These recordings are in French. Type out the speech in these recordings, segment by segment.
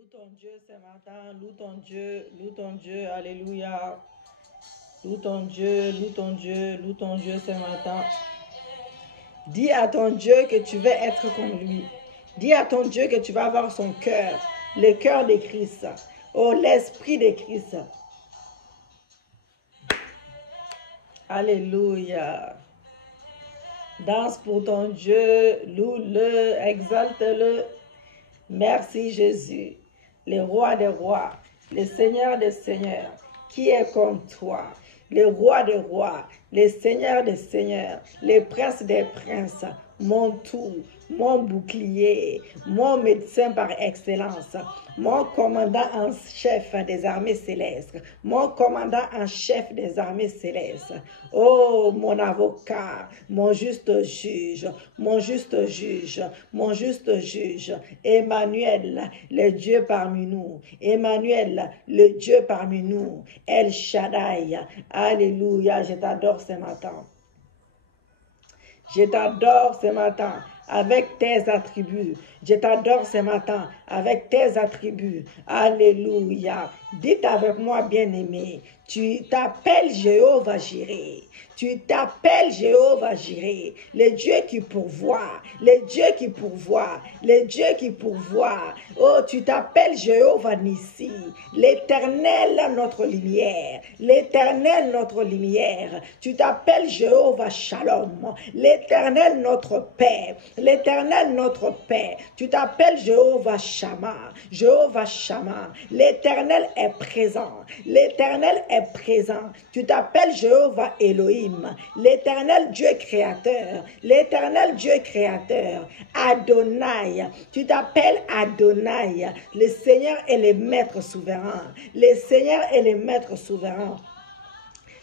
Loue ton Dieu ce matin, loue ton Dieu, alléluia. Loue ton Dieu, loue ton Dieu, loue ton Dieu ce matin. Dis à ton Dieu que tu veux être comme lui. Dis à ton Dieu que tu vas avoir son cœur, le cœur de Christ. Oh, l'esprit de Christ. Alléluia. Danse pour ton Dieu, loue-le, exalte-le. Merci Jésus, le roi des rois, le Seigneur des seigneurs, qui est comme toi, le roi des rois, le Seigneur des seigneurs, le prince des princes, mon tout, mon bouclier, mon médecin par excellence, mon commandant en chef des armées célestes, mon commandant en chef des armées célestes. Oh, mon avocat, mon juste juge, mon juste juge, mon juste juge, Emmanuel, le Dieu parmi nous, Emmanuel, le Dieu parmi nous, El Shaddai, alléluia, je t'adore ce matin. Je t'adore ce matin avec tes attributs. Je t'adore ce matin avec tes attributs. Alléluia. Dites avec moi, bien-aimé, tu t'appelles Jéhovah Jireh. Tu t'appelles Jéhovah Jireh, le Dieu qui pourvoit, le Dieu qui pourvoit, le Dieu qui pourvoit. Oh, tu t'appelles Jéhovah Nissi, l'Éternel notre lumière, l'Éternel notre lumière. Tu t'appelles Jéhovah Shalom, l'Éternel notre paix, l'Éternel notre paix. Tu t'appelles Jéhovah Shammah, Jéhovah Shammah. L'Éternel est présent, l'Éternel est présent. Tu t'appelles Jéhovah Elohim, l'Éternel Dieu créateur, l'Éternel Dieu créateur, Adonai. Tu t'appelles Adonai, le Seigneur est le maître souverain, le Seigneur est le maître souverain.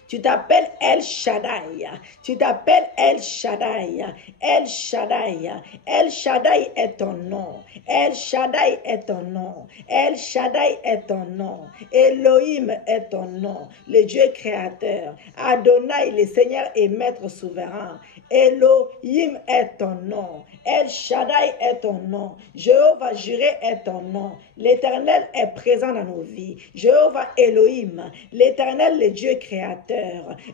Tu t'appelles El Shaddai. Tu t'appelles El Shaddai. El Shaddai. El Shaddai est ton nom. El Shaddai est ton nom. El Shaddai est ton nom. Elohim est ton nom. Le Dieu créateur. Adonai, le Seigneur et maître souverain. Elohim est ton nom. El Shaddai est ton nom. Jéhovah Jireh est ton nom. L'Éternel est présent dans nos vies. Jéhovah Elohim, l'Éternel, le Dieu créateur.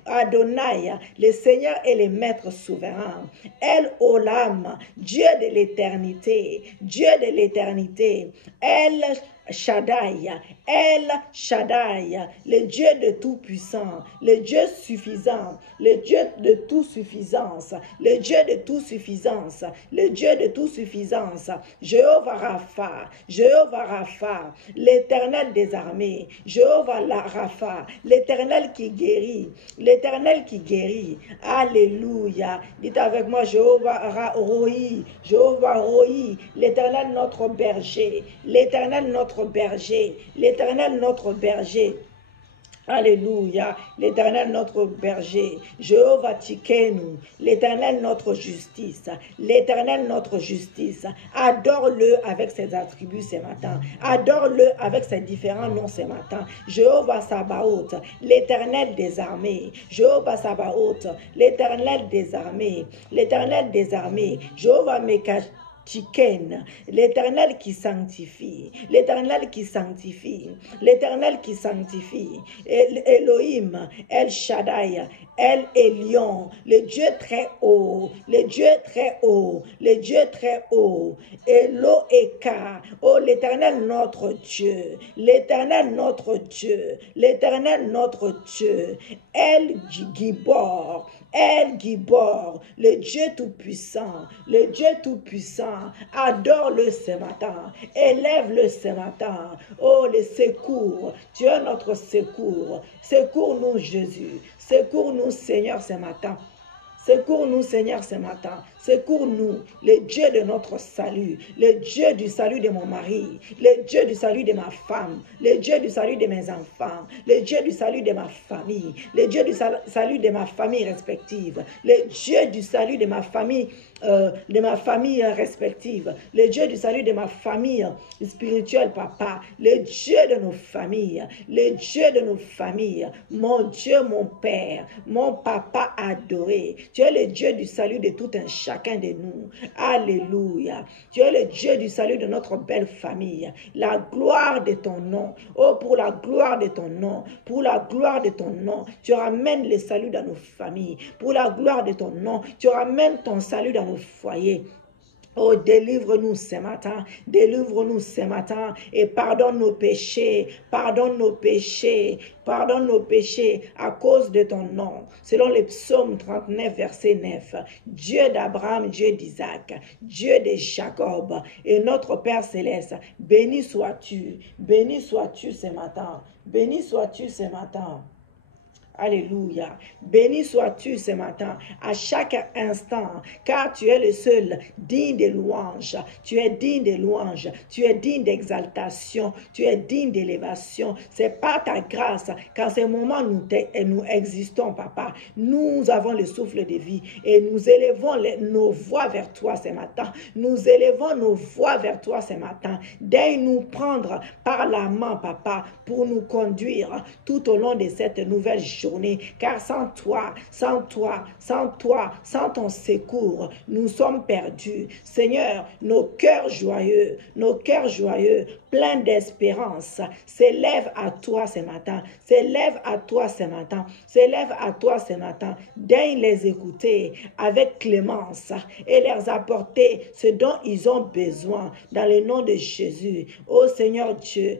Adonai, le Seigneur et le maître souverain. El Olam, Dieu de l'éternité. Dieu de l'éternité. El Shaddai, El Shaddai, le Dieu de tout-puissant, le Dieu suffisant, le Dieu de tout-suffisance, le Dieu de tout-suffisance, le Dieu de tout-suffisance, Jéhovah Rapha, Jéhovah Rapha, l'Éternel des armées, Jéhovah Rapha, l'Éternel qui guérit, l'Éternel qui guérit. Alléluia. Dites avec moi, Jéhovah Roi, Jéhovah Roi, l'Éternel notre berger, l'Éternel notre berger, l'Éternel notre berger. Alléluia, l'Éternel notre berger, Jéhovah Tikenu, l'Éternel notre justice, l'Éternel notre justice. Adore-le avec ses attributs ce matin, adore-le avec ses différents noms ce matin. Jéhovah Sabaoth, l'Éternel des armées, Jéhovah Sabaoth, l'Éternel des armées, l'Éternel des armées, Jéhovah Mekach. Chiken, l'Éternel qui sanctifie, l'Éternel qui sanctifie, l'Éternel qui sanctifie, Elohim, El Shaddai, El Elyon, le Dieu très haut, le Dieu très haut, le Dieu très haut, Eloheka, oh l'Éternel notre Dieu, l'Éternel notre Dieu, l'Éternel notre Dieu, El Gibor, El Gibor, le Dieu tout-puissant, le Dieu tout-puissant. Adore-le ce matin, élève-le ce matin. Oh, le secours, tu es notre secours. Secours-nous, Jésus. Secours-nous, Seigneur, ce matin. Secours-nous, Seigneur, ce matin. Secours-nous, le Dieu de notre salut, le Dieu du salut de mon mari, le Dieu du salut de ma femme, le Dieu du salut de mes enfants, le Dieu du salut de ma famille, le Dieu du salut de ma famille respective, le Dieu du salut de ma famille respective, le Dieu du salut de ma famille spirituelle, papa, le Dieu de nos familles, le Dieu de nos familles, mon Dieu, mon Père, mon papa adoré. Tu es le Dieu du salut de tout un chacun de nous. Alléluia. Tu es le Dieu du salut de notre belle famille. La gloire de ton nom. Oh, pour la gloire de ton nom. Pour la gloire de ton nom. Tu ramènes le salut dans nos familles. Pour la gloire de ton nom. Tu ramènes ton salut dans nos foyers. Oh, délivre-nous ce matin, délivre-nous ce matin et pardonne nos péchés, pardonne nos péchés, pardonne nos péchés à cause de ton nom. Selon le psaume 39, verset 9, Dieu d'Abraham, Dieu d'Isaac, Dieu de Jacob et notre Père Céleste, béni sois-tu ce matin, béni sois-tu ce matin. Alléluia. Béni sois-tu ce matin, à chaque instant, car tu es le seul digne de louange. Tu es digne de louange. Tu es digne d'exaltation. Tu es digne d'élévation. C'est par ta grâce qu'en ce moment nous existons, Papa. Nous avons le souffle de vie et nous élevons nos voix vers toi ce matin. Nous élevons nos voix vers toi ce matin. Daigne nous prendre par la main, Papa, pour nous conduire tout au long de cette nouvelle journée, car sans toi, sans ton secours, nous sommes perdus. Seigneur, nos cœurs joyeux, pleins d'espérance, s'élèvent à toi ce matin, s'élèvent à toi ce matin, s'élèvent à toi ce matin. Daigne les écouter avec clémence et leur apporter ce dont ils ont besoin dans le nom de Jésus. Ô Seigneur Dieu,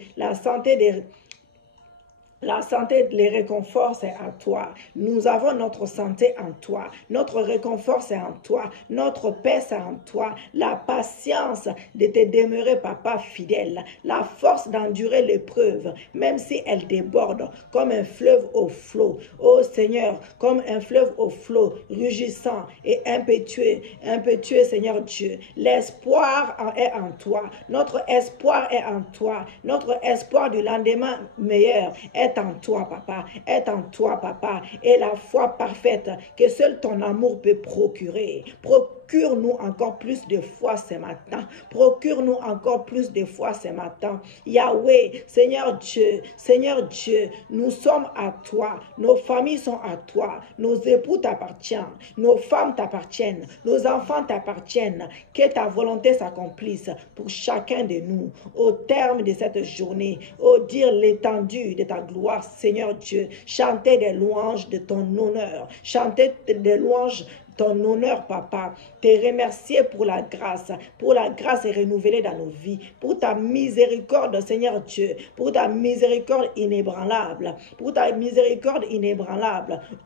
la santé, les réconforts, c'est à toi. Nous avons notre santé en toi. Notre réconfort, c'est en toi. Notre paix, c'est en toi. La patience de te demeurer, Papa, fidèle. La force d'endurer l'épreuve, même si elle déborde comme un fleuve au flot. Ô Seigneur, comme un fleuve au flot, rugissant et impétueux, Seigneur Dieu. L'espoir est en toi. Notre espoir est en toi. Notre espoir du lendemain meilleur est en toi, Papa, est en toi, Papa, et la foi parfaite que seul ton amour peut procurer. Procure-nous encore plus de foi ce matin. Procure-nous encore plus de foi ce matin. Yahweh, Seigneur Dieu, nous sommes à toi. Nos familles sont à toi. Nos époux t'appartiennent. Nos femmes t'appartiennent. Nos enfants t'appartiennent. Que ta volonté s'accomplisse pour chacun de nous. Au terme de cette journée, au dire l'étendue de ta gloire, Seigneur Dieu, chanter des louanges de ton honneur. Chanter des louanges ton honneur, Papa, te remercier pour la grâce est renouvelée dans nos vies, pour ta miséricorde, Seigneur Dieu, pour ta miséricorde inébranlable,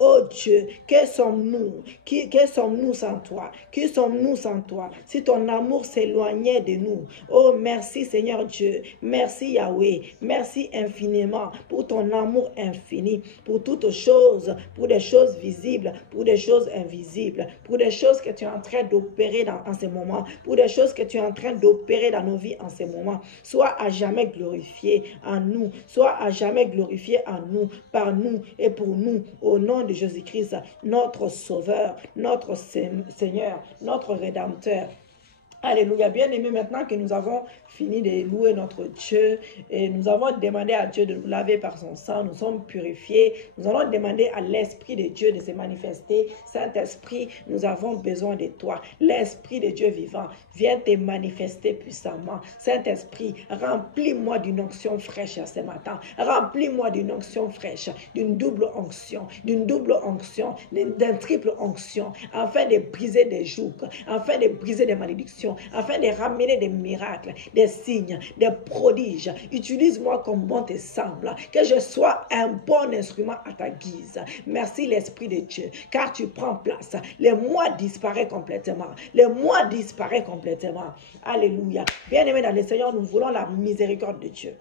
Oh Dieu, que sommes-nous sans toi? Qui sommes-nous sans toi? Si ton amour s'éloignait de nous, oh merci Seigneur Dieu, merci Yahweh, merci infiniment pour ton amour infini, pour toutes choses, pour des choses visibles, pour des choses invisibles, pour des choses que tu es en train d'opérer en ce moment, pour des choses que tu es en train d'opérer dans nos vies en ce moment. Sois à jamais glorifié en nous, sois à jamais glorifié en nous, par nous et pour nous, au nom de Jésus-Christ, notre Sauveur, notre Seigneur, notre Rédempteur. Alléluia. Bien-aimés, maintenant que nous avons fini de louer notre Dieu et nous avons demandé à Dieu de nous laver par son sang, nous sommes purifiés, nous allons demander à l'Esprit de Dieu de se manifester. Saint-Esprit, nous avons besoin de toi. L'Esprit de Dieu vivant, viens te manifester puissamment. Saint-Esprit, remplis-moi d'une onction fraîche ce matin. Remplis-moi d'une onction fraîche, d'une double onction, d'une triple onction, afin de briser des jougs, afin de briser des malédictions, afin de ramener des miracles, des signes, des prodiges. Utilise-moi comme bon te semble, que je sois un bon instrument à ta guise. Merci l'Esprit de Dieu, car tu prends place. Le moi disparaît complètement. Alléluia. Bien-aimés dans le Seigneur, nous voulons la miséricorde de Dieu.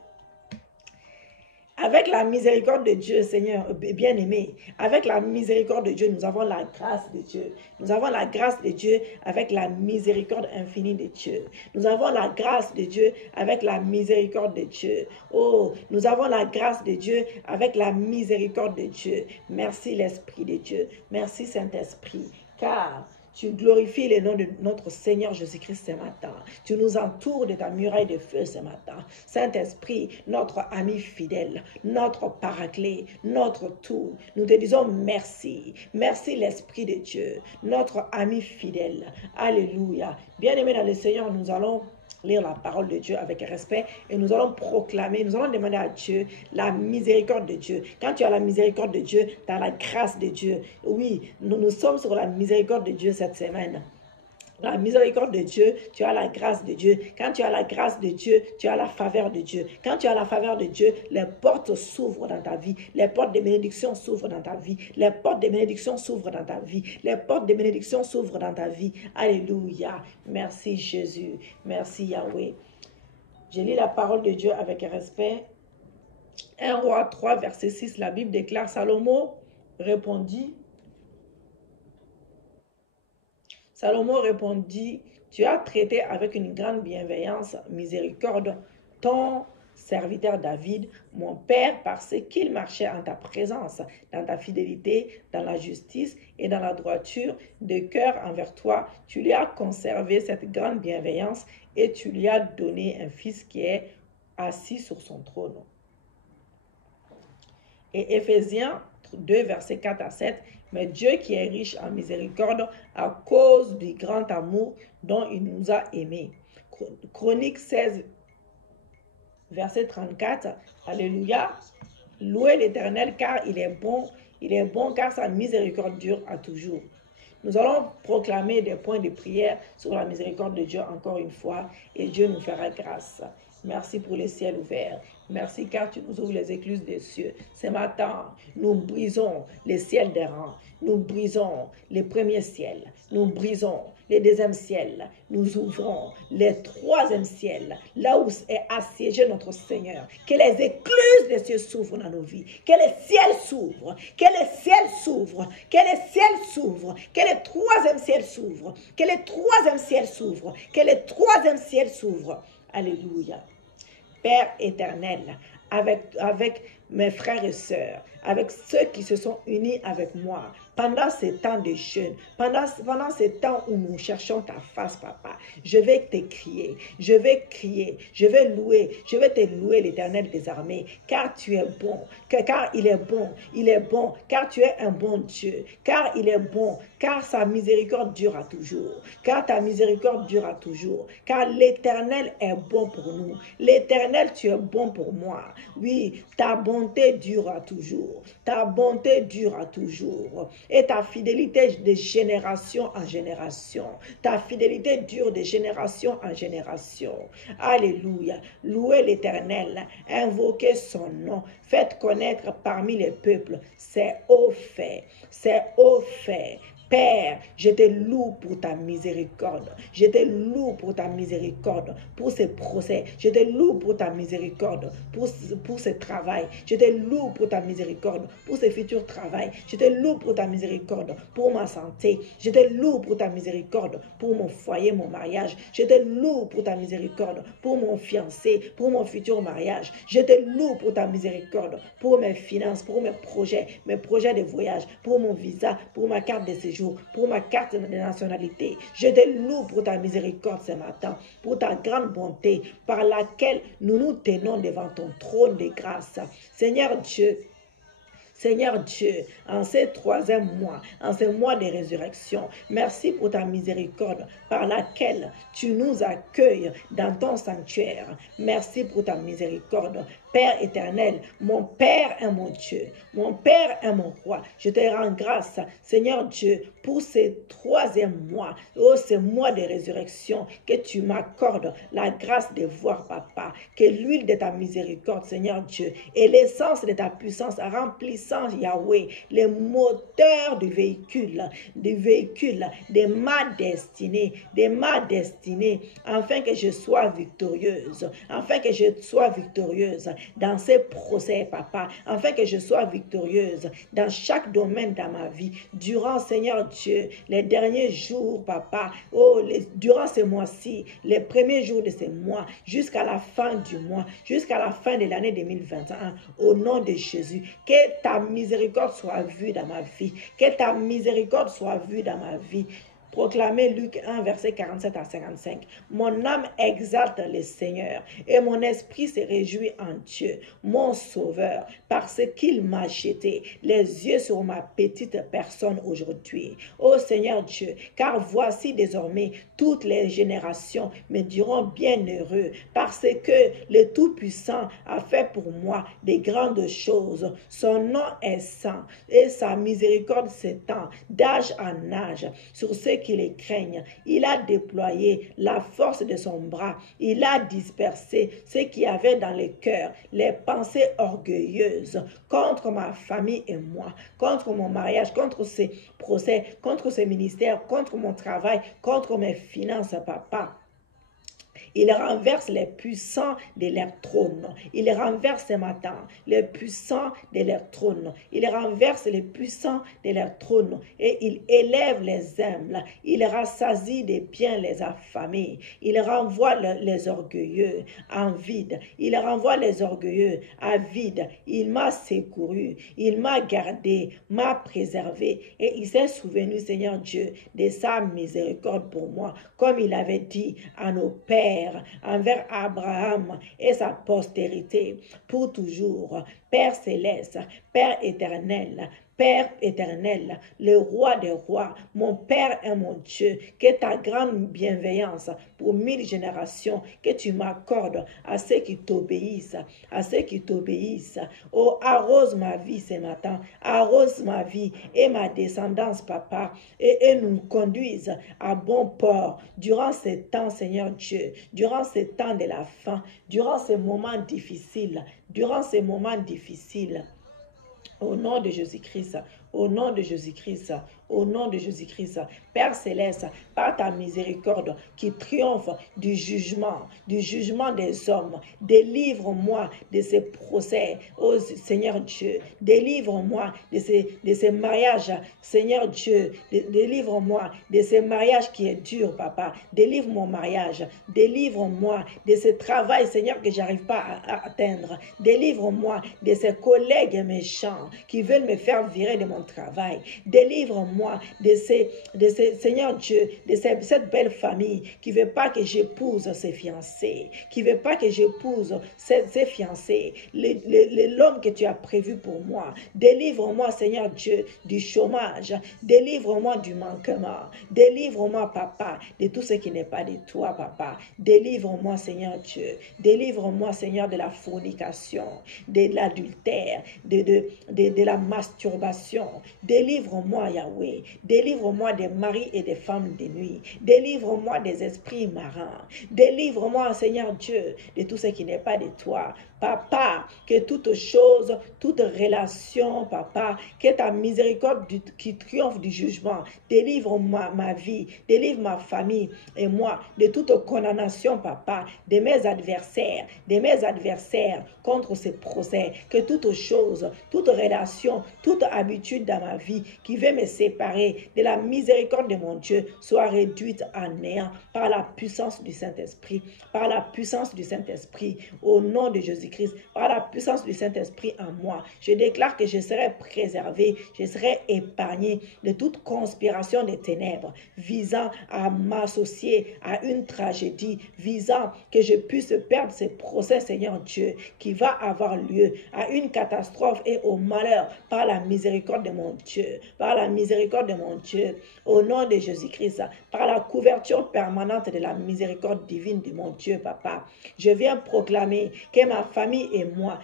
Avec la miséricorde de Dieu, Seigneur, bien-aimé, avec la miséricorde de Dieu, nous avons la grâce de Dieu. Nous avons la grâce de Dieu avec la miséricorde infinie de Dieu. Nous avons la grâce de Dieu avec la miséricorde de Dieu. Oh, nous avons la grâce de Dieu avec la miséricorde de Dieu. Merci l'Esprit de Dieu. Merci Saint-Esprit, car Tu glorifies le nom de notre Seigneur Jésus-Christ ce matin. Tu nous entoures de ta muraille de feu ce matin. Saint-Esprit, notre ami fidèle, notre paraclet, notre tout. Nous te disons merci. Merci l'Esprit de Dieu, notre ami fidèle. Alléluia. Bien-aimés dans le Seigneur, nous allons lire la parole de Dieu avec respect et nous allons proclamer, nous allons demander à Dieu la miséricorde de Dieu. Quand tu as la miséricorde de Dieu, tu as la grâce de Dieu. Oui, nous sommes sur la miséricorde de Dieu cette semaine. La miséricorde de Dieu, tu as la grâce de Dieu. Quand tu as la grâce de Dieu, tu as la faveur de Dieu. Quand tu as la faveur de Dieu, les portes s'ouvrent dans ta vie. Les portes de bénédiction s'ouvrent dans ta vie. Les portes de bénédiction s'ouvrent dans ta vie. Les portes de bénédiction s'ouvrent dans ta vie. Alléluia. Merci Jésus. Merci Yahweh. Je lis la parole de Dieu avec respect. 1 Roi 3, verset 6, la Bible déclare, Salomon répondit, tu as traité avec une grande bienveillance, miséricorde, ton serviteur David, mon père, parce qu'il marchait en ta présence, dans ta fidélité, dans la justice et dans la droiture de cœur envers toi. Tu lui as conservé cette grande bienveillance et tu lui as donné un fils qui est assis sur son trône. Et Éphésiens 2, versets 4 à 7, mais Dieu qui est riche en miséricorde à cause du grand amour dont il nous a aimés. Chronique 16, verset 34, Alléluia, louez l'Éternel car il est bon car sa miséricorde dure à toujours. Nous allons proclamer des points de prière sur la miséricorde de Dieu encore une fois et Dieu nous fera grâce. Merci pour les ciels ouverts. Merci car tu nous ouvres les écluses des cieux. Ce matin, nous brisons les ciels des rangs. Nous brisons les premiers ciels. Nous brisons les deuxièmes ciels. Nous ouvrons les troisièmes ciels. Là où est assiégé notre Seigneur. Que les écluses des cieux s'ouvrent dans nos vies. Que les ciels s'ouvrent. Que les ciels s'ouvrent. Que les ciels s'ouvrent. Que les troisièmes ciels s'ouvrent. Que les troisièmes ciels s'ouvrent. Que les troisièmes ciels s'ouvrent. Alléluia. Père éternel, avec mes frères et sœurs, avec ceux qui se sont unis avec moi, pendant ces temps de jeûne, pendant ces temps où nous cherchons ta face, papa, je vais te crier, je vais crier, je vais te louer l'Éternel des armées, car tu es bon, car il est bon, car tu es un bon Dieu, car il est bon, car sa miséricorde dure à toujours, car ta miséricorde dure à toujours, car l'Éternel est bon pour nous, l'Éternel, tu es bon pour moi, oui, ta bonté dure à toujours, ta bonté dure à toujours, et ta fidélité de génération en génération. Ta fidélité dure de génération en génération. Alléluia. Louez l'Éternel. Invoquez son nom. Faites connaître parmi les peuples ses hauts faits. Ses hauts faits. Père, je te loue pour ta miséricorde. Je te loue pour ta miséricorde, pour ce procès. Je te loue pour ta miséricorde, pour ce travail. Je te loue pour ta miséricorde, pour ce futur travail. Je te loue pour ta miséricorde, pour ma santé. Je te loue pour ta miséricorde, pour mon foyer, mon mariage. Je te loue pour ta miséricorde, pour mon fiancé, pour mon futur mariage. Je te loue pour ta miséricorde, pour mes finances, pour mes projets de voyage, pour mon visa, pour ma carte de séjour, pour ma carte de nationalité. Je te loue pour ta miséricorde ce matin, pour ta grande bonté par laquelle nous nous tenons devant ton trône de grâce. Seigneur Dieu, en ces troisième mois, en ce mois de résurrection, merci pour ta miséricorde par laquelle tu nous accueilles dans ton sanctuaire. Merci pour ta miséricorde. Père éternel, mon Père est mon Dieu, mon Père est mon roi. Je te rends grâce, Seigneur Dieu, pour ces troisième mois, ce mois de résurrection, que tu m'accordes la grâce de voir, papa, que l'huile de ta miséricorde, Seigneur Dieu, et l'essence de ta puissance remplissant, Yahweh, les moteurs du véhicule, de ma destinée, afin que je sois victorieuse, dans ces procès, papa, afin que je sois victorieuse dans chaque domaine de ma vie, durant, Seigneur Dieu, les derniers jours, papa, durant ce mois-ci, les premiers jours de ce mois, jusqu'à la fin du mois, jusqu'à la fin de l'année 2021, au nom de Jésus, que ta miséricorde soit vue dans ma vie, que ta miséricorde soit vue dans ma vie. Proclamez Luc 1, verset 47 à 55. Mon âme exalte le Seigneur et mon esprit se réjouit en Dieu, mon Sauveur, parce qu'il m'a jeté les yeux sur ma petite personne aujourd'hui. Ô Seigneur Dieu, car voici désormais toutes les générations me diront bienheureux, parce que le Tout-Puissant a fait pour moi des grandes choses. Son nom est saint et sa miséricorde s'étend d'âge en âge sur ceux qui les craignent. Il a déployé la force de son bras. Il a dispersé ceux qui avaient dans le cœur les pensées orgueilleuses contre ma famille et moi, contre mon mariage, contre ces procès, contre ces ministères, contre mon travail, contre mes finances, papa. Il renverse les puissants de leur trône. Il renverse ce matin les puissants de leur trône. Il renverse les puissants de leur trône et il élève les humbles. Il rassasie des biens les affamés. Il renvoie les orgueilleux en vide. Il renvoie les orgueilleux à vide. Il m'a secouru. Il m'a gardé, m'a préservé et il s'est souvenu, Seigneur Dieu, de sa miséricorde pour moi, comme il avait dit à nos pères envers Abraham et sa postérité pour toujours. Père céleste, Père éternel, le roi des rois, mon Père et mon Dieu, que ta grande bienveillance pour 1000 générations, que tu m'accordes à ceux qui t'obéissent, à ceux qui t'obéissent. Oh, arrose ma vie ce matin, arrose ma vie et ma descendance, papa, et nous conduise à bon port durant ces temps, Seigneur Dieu, durant ces temps de la fin, durant ces moments difficiles, Au nom de Jésus-Christ, au nom de Jésus-Christ, au nom de Jésus-Christ. Père céleste, par ta miséricorde qui triomphe du jugement des hommes, délivre-moi de ces procès, ô Seigneur Dieu, délivre-moi de ces mariages, Seigneur Dieu, délivre-moi de ces mariages qui est dur, papa, délivre mon mariage, délivre-moi de ce travail, Seigneur, que j'arrive pas à atteindre, délivre-moi de ces collègues méchants qui veulent me faire virer de mon travail, délivre-moi de ces Seigneur Dieu, de cette belle famille qui veut pas que j'épouse ses fiancés, qui veut pas que j'épouse ses fiancés, l'homme que tu as prévu pour moi. Délivre-moi, Seigneur Dieu, du chômage, délivre-moi du manquement, délivre-moi, papa, de tout ce qui n'est pas de toi, papa. Délivre-moi, Seigneur Dieu, délivre-moi, Seigneur, de la fornication, de l'adultère, de la masturbation. Délivre-moi, Yahweh. Délivre-moi des maris et des femmes de nuit. Délivre-moi des esprits marins. Délivre-moi, Seigneur Dieu, de tout ce qui n'est pas de toi. Papa, que toute chose, toute relation, papa, que ta miséricorde qui triomphe du jugement, délivre ma vie, délivre ma famille et moi de toute condamnation, papa, de mes adversaires contre ces procès, que toute chose, toute relation, toute habitude dans ma vie qui veut me séparer de la miséricorde de mon Dieu soit réduite à néant par la puissance du Saint-Esprit, par la puissance du Saint-Esprit, au nom de Jésus-Christ, par la puissance du Saint-Esprit en moi. Je déclare que je serai préservé, je serai épargné de toute conspiration des ténèbres visant à m'associer à une tragédie, visant que je puisse perdre ce procès, Seigneur Dieu, qui va avoir lieu à une catastrophe et au malheur par la miséricorde de mon Dieu, par la miséricorde de mon Dieu, au nom de Jésus-Christ, par la couverture permanente de la miséricorde divine de mon Dieu, papa. Je viens proclamer que ma famille et moi,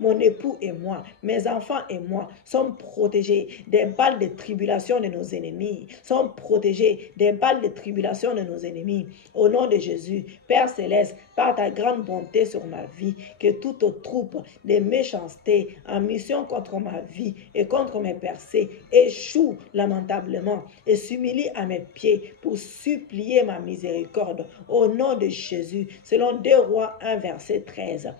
mon époux et moi, mes enfants et moi, sommes protégés des balles de tribulation de nos ennemis, sommes protégés des balles de tribulation de nos ennemis. Au nom de Jésus, Père Céleste, par ta grande bonté sur ma vie, que toute troupe de méchanceté en mission contre ma vie et contre mes percées échoue lamentablement et s'humilie à mes pieds pour supplier ma miséricorde. Au nom de Jésus, selon 2 Rois 1, verset 13.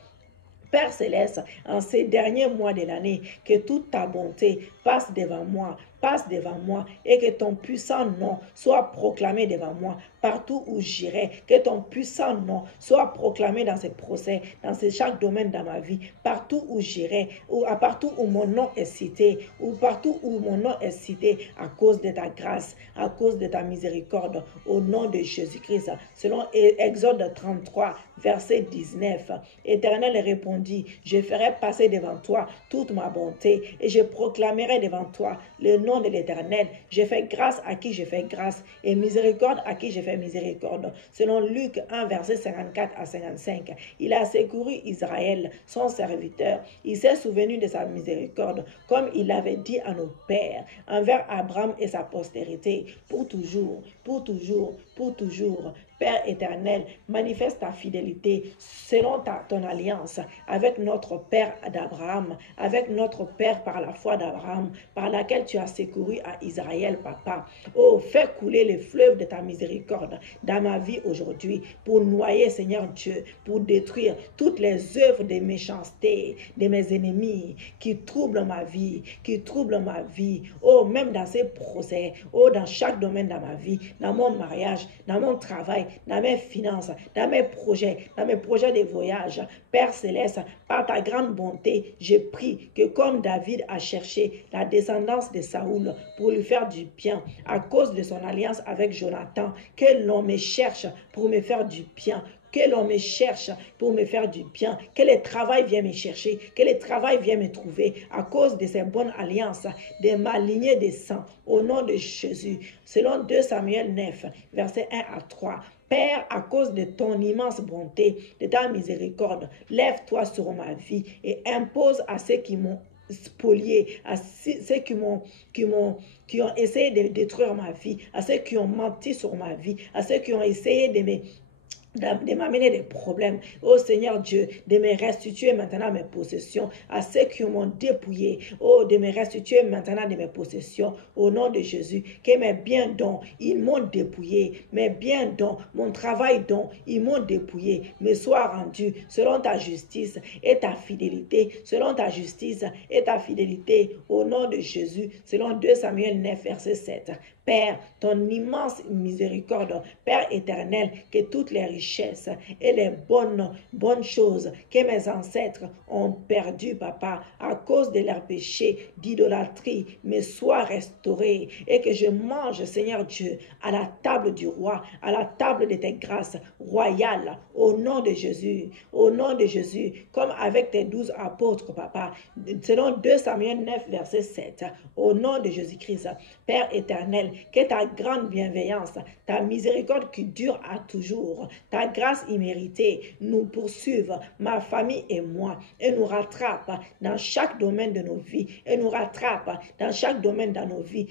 Père Céleste, en ces derniers mois de l'année, que toute ta bonté passe devant moi, passe devant moi et que ton puissant nom soit proclamé devant moi. Partout où j'irai, que ton puissant nom soit proclamé dans ces procès, dans chaque domaine de ma vie, partout où j'irai, ou partout où mon nom est cité, ou partout où mon nom est cité à cause de ta grâce, à cause de ta miséricorde, au nom de Jésus-Christ. Selon Exode 33, verset 19, Éternel répondit, je ferai passer devant toi toute ma bonté et je proclamerai devant toi le nom de l'Éternel. Je fais grâce à qui je fais grâce et miséricorde à qui je fais miséricorde. Selon Luc 1, verset 54 à 55, il a secouru Israël, son serviteur. Il s'est souvenu de sa miséricorde, comme il l'avait dit à nos pères, envers Abraham et sa postérité, pour toujours, pour toujours, pour toujours. Père éternel, manifeste ta fidélité selon ton alliance avec notre Père d'Abraham, avec notre Père par la foi d'Abraham, par laquelle tu as secouru à Israël, Papa. Oh, fais couler les fleuves de ta miséricorde dans ma vie aujourd'hui pour noyer, Seigneur Dieu, pour détruire toutes les œuvres de méchanceté de mes ennemis qui troublent ma vie, qui troublent ma vie. Oh, même dans ces procès, oh, dans chaque domaine de ma vie, dans mon mariage, dans mon travail, dans mes finances, dans mes projets de voyage. Père Céleste, par ta grande bonté, je prie que comme David a cherché la descendance de Saoul pour lui faire du bien à cause de son alliance avec Jonathan, que l'on me cherche pour me faire du bien, que l'on me cherche pour me faire du bien, que le travail vienne me chercher, que le travail vienne me trouver à cause de ces bonnes alliances, de ma lignée de sang, au nom de Jésus. Selon 2 Samuel 9, versets 1 à 3. Père, à cause de ton immense bonté, de ta miséricorde, lève-toi sur ma vie et impose à ceux qui m'ont spolié, à ceux qui ont essayé de détruire ma vie, à ceux qui ont menti sur ma vie, à ceux qui ont essayé de m'amener des problèmes. Oh Seigneur Dieu, de me restituer maintenant mes possessions à ceux qui m'ont dépouillé. Oh, de me restituer maintenant de mes possessions au nom de Jésus. Que mes biens dont ils m'ont dépouillé, mes biens dont mon travail dont ils m'ont dépouillé, me soient rendus selon ta justice et ta fidélité, selon ta justice et ta fidélité au nom de Jésus, selon 2 Samuel 9, verset 7. Père, ton immense miséricorde, Père éternel, que toutes les richesses et les bonnes choses que mes ancêtres ont perdues, Papa, à cause de leurs péchés d'idolâtrie, me soient restaurées et que je mange, Seigneur Dieu, à la table du roi, à la table de tes grâces royales, au nom de Jésus, comme avec tes 12 apôtres, Papa, selon 2 Samuel 9, verset 7, au nom de Jésus-Christ. Père éternel, que ta grande bienveillance, ta miséricorde qui dure à toujours, ta grâce imméritée nous poursuive, ma famille et moi, et nous rattrape dans chaque domaine de nos vies, et nous rattrape dans chaque domaine de nos vies,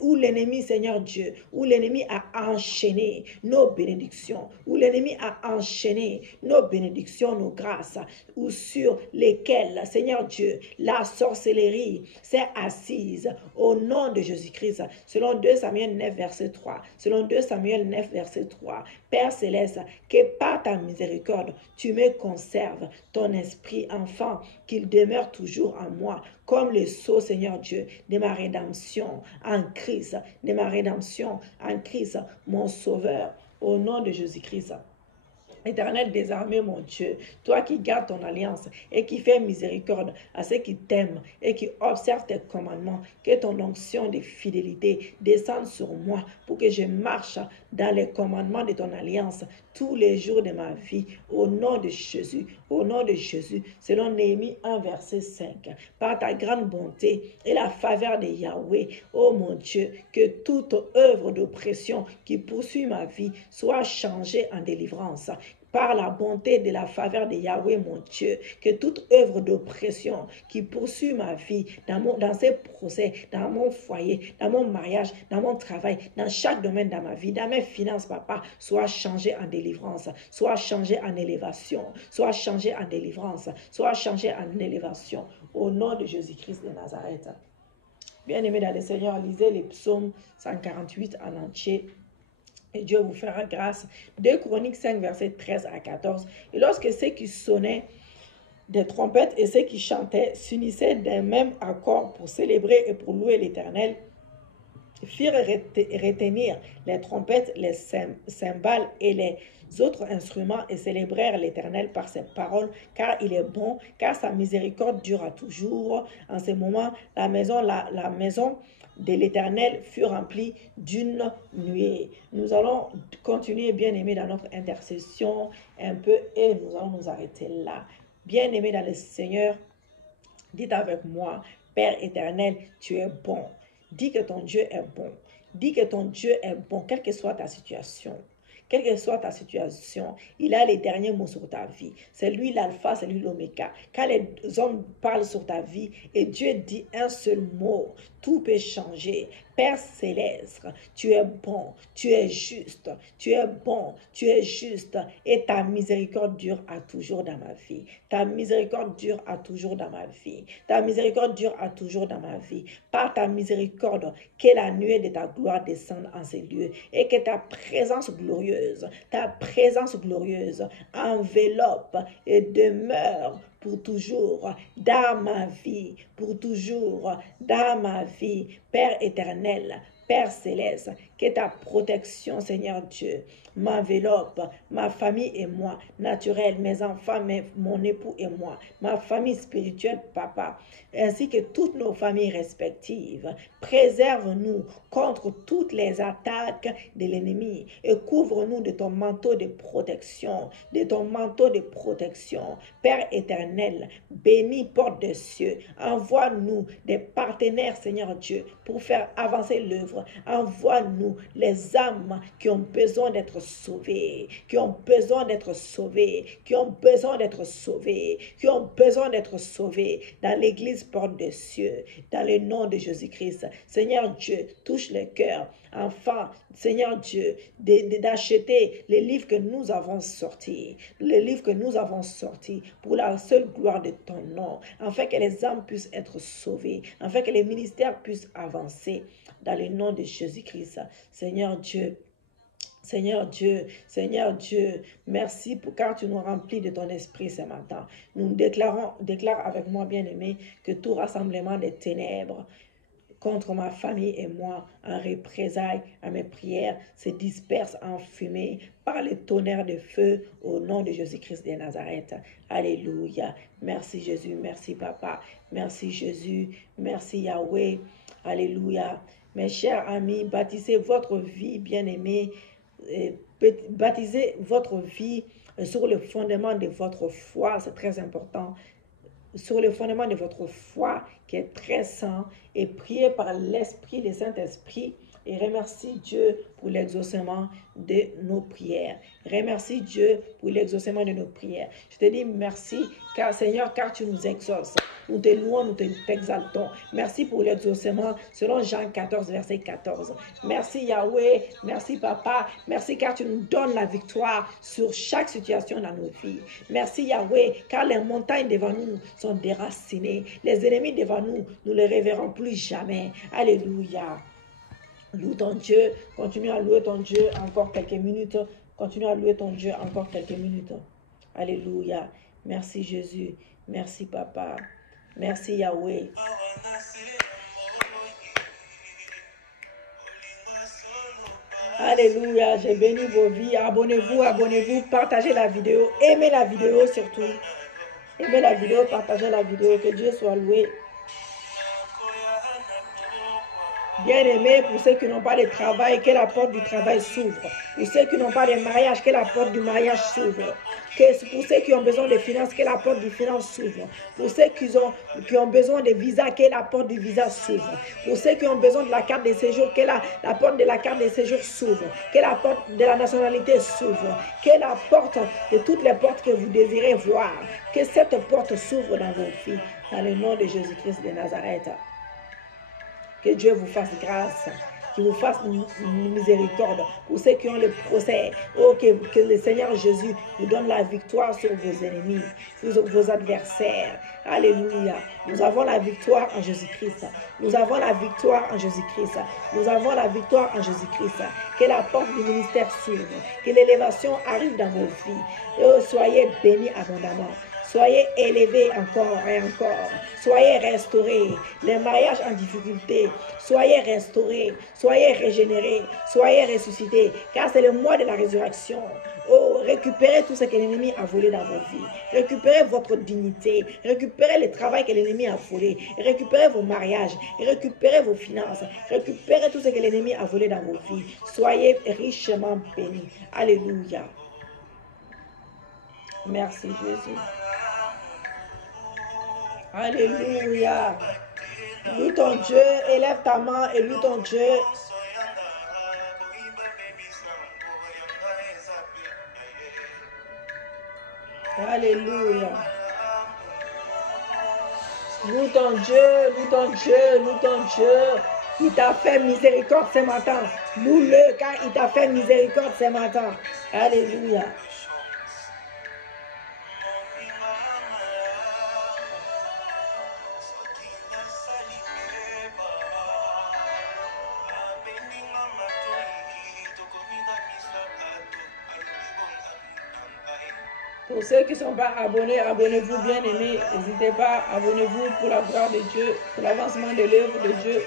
où l'ennemi, Seigneur Dieu, où l'ennemi a enchaîné nos bénédictions, où l'ennemi a enchaîné nos bénédictions, nos grâces, ou sur lesquelles, Seigneur Dieu, la sorcellerie s'est assise au nom de Jésus-Christ, selon 2 Samuel 9, verset 3, selon 2 Samuel 9, verset 3. Père Céleste, que par ta miséricorde, tu me conserves ton esprit enfant, qu'il demeure toujours en moi, comme le sceau, Seigneur Dieu, de ma rédemption en Christ, de ma rédemption en Christ, mon Sauveur, au nom de Jésus-Christ. Éternel désarmé, mon Dieu, toi qui gardes ton alliance et qui fais miséricorde à ceux qui t'aiment et qui observent tes commandements, que ton onction de fidélité descende sur moi pour que je marche dans les commandements de ton alliance tous les jours de ma vie, au nom de Jésus, selon Néhémie 1, verset 5. Par ta grande bonté et la faveur de Yahweh, ô mon Dieu, que toute œuvre d'oppression qui poursuit ma vie soit changée en délivrance. Par la bonté de la faveur de Yahweh, mon Dieu, que toute œuvre d'oppression qui poursuit ma vie dans ces procès, dans mon foyer, dans mon mariage, dans mon travail, dans chaque domaine de ma vie, dans mes finances, Papa, soit changée en délivrance, soit changée en élévation, soit changée en délivrance, soit changée en élévation, au nom de Jésus-Christ de Nazareth. Bien-aimés dans le Seigneur, lisez les psaumes 148 en entier. Et Dieu vous fera grâce. 2 Chroniques 5, versets 13 à 14. Et lorsque ceux qui sonnaient des trompettes et ceux qui chantaient s'unissaient d'un même accord pour célébrer et pour louer l'Éternel, firent retenir les trompettes, les cymbales et les autres instruments et célébrèrent l'Éternel par ses paroles, car il est bon, car sa miséricorde dure à toujours. En ce moment, la maison de l'Éternel fut remplie d'une nuée. Nous allons continuer, bien-aimés, dans notre intercession un peu et nous allons nous arrêter là. Bien-aimés dans le Seigneur, dites avec moi, Père éternel, tu es bon. Dis que ton Dieu est bon. Dis que ton Dieu est bon, quelle que soit ta situation. Quelle que soit ta situation, il a les derniers mots sur ta vie. C'est lui l'alpha, c'est lui l'oméga. Quand les hommes parlent sur ta vie et Dieu dit un seul mot, tout peut changer. Père céleste, tu es bon, tu es juste, tu es bon, tu es juste et ta miséricorde dure à toujours dans ma vie. Ta miséricorde dure à toujours dans ma vie. Ta miséricorde dure à toujours dans ma vie. Par ta miséricorde, que la nuée de ta gloire descende en ces lieux et que ta présence glorieuse enveloppe et demeure pour toujours dans ma vie, pour toujours dans ma vie. Père éternel, Père céleste, que ta protection, Seigneur Dieu, m'enveloppe, ma famille et moi, naturelle, mes enfants, mon époux et moi, ma famille spirituelle, papa, ainsi que toutes nos familles respectives. Préserve-nous contre toutes les attaques de l'ennemi et couvre-nous de ton manteau de protection, Père éternel, bénis porte des cieux, envoie-nous des partenaires, Seigneur Dieu, pour faire avancer l'œuvre. Envoie-nous les âmes qui ont besoin d'être sauvées, qui ont besoin d'être sauvées dans l'église porte des cieux, dans le nom de Jésus-Christ. Seigneur Dieu, touche les cœurs, enfin, Seigneur Dieu, d'acheter les livres que nous avons sortis, pour la seule gloire de ton nom, afin que les âmes puissent être sauvées, afin que les ministères puissent avancer dans le nom de Jésus-Christ. Seigneur Dieu, merci car tu nous remplis de ton esprit ce matin. Nous déclare avec moi, bien-aimé, que tout rassemblement des ténèbres contre ma famille et moi, en représailles à mes prières, se disperse en fumée par les tonnerres de feu au nom de Jésus-Christ de Nazareth. Alléluia. Merci Jésus, merci Papa, merci Jésus, merci Yahweh. Alléluia. Mes chers amis, baptisez votre vie, bien-aimée, baptisez votre vie sur le fondement de votre foi, c'est très important, sur le fondement de votre foi qui est très saint, et priez par l'Esprit, le Saint-Esprit, et remercie Dieu pour l'exaucement de nos prières. Remercie Dieu pour l'exaucement de nos prières. Je te dis merci, car Seigneur, car tu nous exauces. Nous te louons, nous t'exaltons. Merci pour l'exaucement selon Jean 14, verset 14. Merci Yahweh, merci Papa, merci car tu nous donnes la victoire sur chaque situation dans nos vies. Merci Yahweh, car les montagnes devant nous sont déracinées. Les ennemis devant nous, nous ne les reverrons plus jamais. Alléluia. Loue ton Dieu, continue à louer ton Dieu encore quelques minutes. Continue à louer ton Dieu encore quelques minutes. Alléluia. Merci Jésus. Merci Papa. Merci Yahweh. Alléluia. J'ai béni vos vies. Abonnez-vous, partagez la vidéo. Aimez la vidéo surtout. Aimez la vidéo, partagez la vidéo. Que Dieu soit loué. Bien-aimés, pour ceux qui n'ont pas de travail, que la porte du travail s'ouvre. Pour ceux qui n'ont pas de mariage, que la porte du mariage s'ouvre. Pour ceux qui ont besoin de finances, que la porte du finance s'ouvre. Pour ceux qui ont besoin de visa, que la porte du visa s'ouvre. Pour ceux qui ont besoin de la carte de séjour, que la porte de la carte de séjour s'ouvre. Que la porte de la nationalité s'ouvre. Que la porte de toutes les portes que vous désirez voir, que cette porte s'ouvre dans vos vies. Dans le nom de Jésus-Christ de Nazareth. Que Dieu vous fasse grâce, qu'il vous fasse miséricorde pour ceux qui ont le procès. Oh, que le Seigneur Jésus vous donne la victoire sur vos ennemis, sur vos adversaires. Alléluia. Nous avons la victoire en Jésus-Christ. Nous avons la victoire en Jésus-Christ. Nous avons la victoire en Jésus-Christ. Que la porte du ministère s'ouvre. Que l'élévation arrive dans vos vies. Oh, soyez bénis abondamment. Soyez élevés encore et encore. Soyez restaurés. Les mariages en difficulté, soyez restaurés. Soyez régénérés. Soyez ressuscités. Car c'est le mois de la résurrection. Oh, récupérez tout ce que l'ennemi a volé dans vos vies. Récupérez votre dignité. Récupérez le travail que l'ennemi a volé. Récupérez vos mariages. Récupérez vos finances. Récupérez tout ce que l'ennemi a volé dans vos vies. Soyez richement bénis. Alléluia. Merci Jésus. Alléluia. Loue ton Dieu. Élève ta main et loue ton Dieu. Alléluia. Loue ton Dieu, loue ton Dieu, loue ton Dieu. Il t'a fait miséricorde ce matin. Loue-le car il t'a fait miséricorde ce matin. Alléluia. Pour ceux qui ne sont pas abonnés, abonnez-vous bien aimés. N'hésitez pas, abonnez-vous pour la gloire de Dieu, pour l'avancement de l'œuvre de Dieu.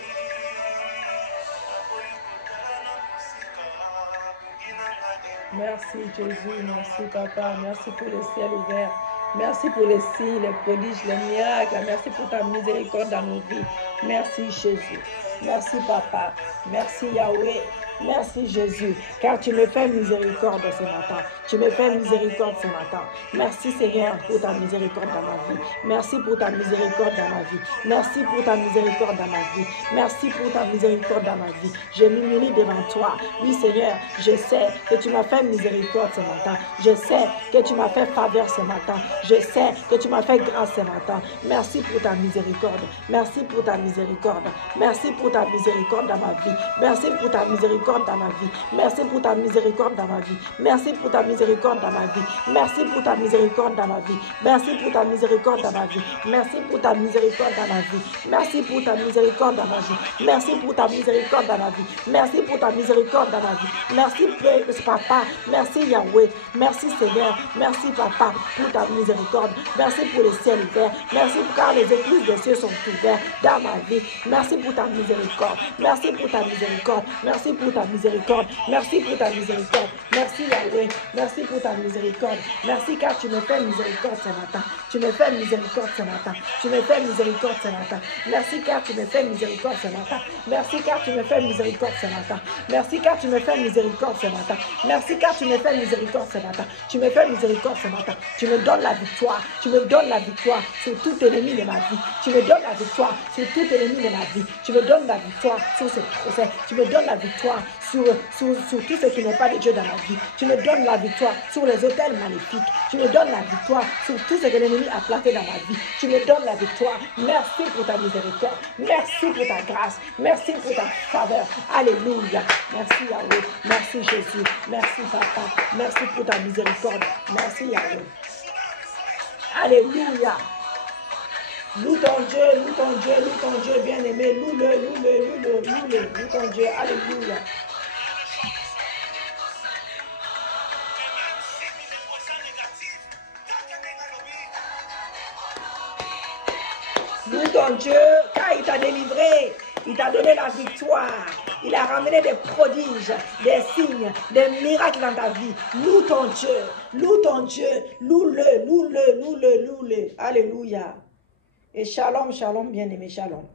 Merci Jésus, merci Papa, merci pour le ciel ouvert. Merci pour les signes, les prodiges, les miracles. Merci pour ta miséricorde dans nos vies. Merci Jésus. Merci Papa. Merci Yahweh. Merci Jésus, car tu me fais miséricorde ce matin. Tu me fais miséricorde ce matin. Merci Seigneur pour ta miséricorde dans ma vie. Merci pour ta miséricorde dans ma vie. Merci pour ta miséricorde dans ma vie. Merci pour ta miséricorde dans ma vie. Je m'humilie devant toi. Oui Seigneur, je sais que tu m'as fait miséricorde ce matin. Je sais que tu m'as fait faveur ce matin. Je sais que tu m'as fait grâce ce matin. Merci pour ta miséricorde. Merci pour ta miséricorde. Merci pour ta miséricorde dans ma vie. Merci pour ta miséricorde dans ma vie. Merci pour ta miséricorde dans ma vie. Merci pour ta miséricorde dans ma vie. Merci pour ta miséricorde dans ma vie. Merci pour ta miséricorde dans ma vie. Merci pour ta miséricorde dans ma vie. Merci pour ta miséricorde dans ma vie. Merci pour ta miséricorde dans ma vie. Merci pour ta miséricorde dans ma vie. Merci Papa. Merci Yahweh. Merci Seigneur. Merci Papa pour ta miséricorde. Merci pour le ciel ouvert. Merci car les écluses des cieux sont ouvertes dans ma vie. Merci pour ta miséricorde. Merci pour ta miséricorde. Merci pour ta miséricorde. Merci pour ta miséricorde. Merci Yahweh. Merci pour ta miséricorde. Merci car tu me fais miséricorde ce matin. Tu me fais miséricorde ce matin. Tu me fais miséricorde ce matin. Merci car tu me fais miséricorde ce matin. Merci car tu me fais miséricorde ce matin. Merci car tu me fais miséricorde ce matin. Merci car tu me fais miséricorde ce matin. Tu me fais miséricorde ce matin. Tu me donnes la victoire. Tu me donnes la victoire sur tout ennemi de ma vie. Tu me donnes la victoire sur tout ennemi de ma vie. Tu me donnes la victoire sur ce procès. Tu me donnes la victoire sur tout ce qui n'est pas de Dieu dans ma vie. Tu me donnes la victoire sur les autels maléfiques. Tu me donnes la victoire sur tout ce que l'ennemi a planté dans ma vie. Tu me donnes la victoire. Merci pour ta miséricorde. Merci pour ta grâce. Merci pour ta faveur. Alléluia. Merci Yahweh. Merci Jésus. Merci Papa. Merci pour ta miséricorde. Merci Yahweh. Alléluia. Loue ton Dieu, loue ton Dieu, loue ton Dieu bien-aimé. Loue-le, loue-le, loue-le, loue-le. Loue ton Dieu. Alléluia. Loue ton Dieu, car il t'a délivré, il t'a donné la victoire, il a ramené des prodiges, des signes, des miracles dans ta vie. Loue ton Dieu, loue-le, loue-le, loue-le, loue-le. Alléluia. Et shalom, shalom, bien-aimé, shalom.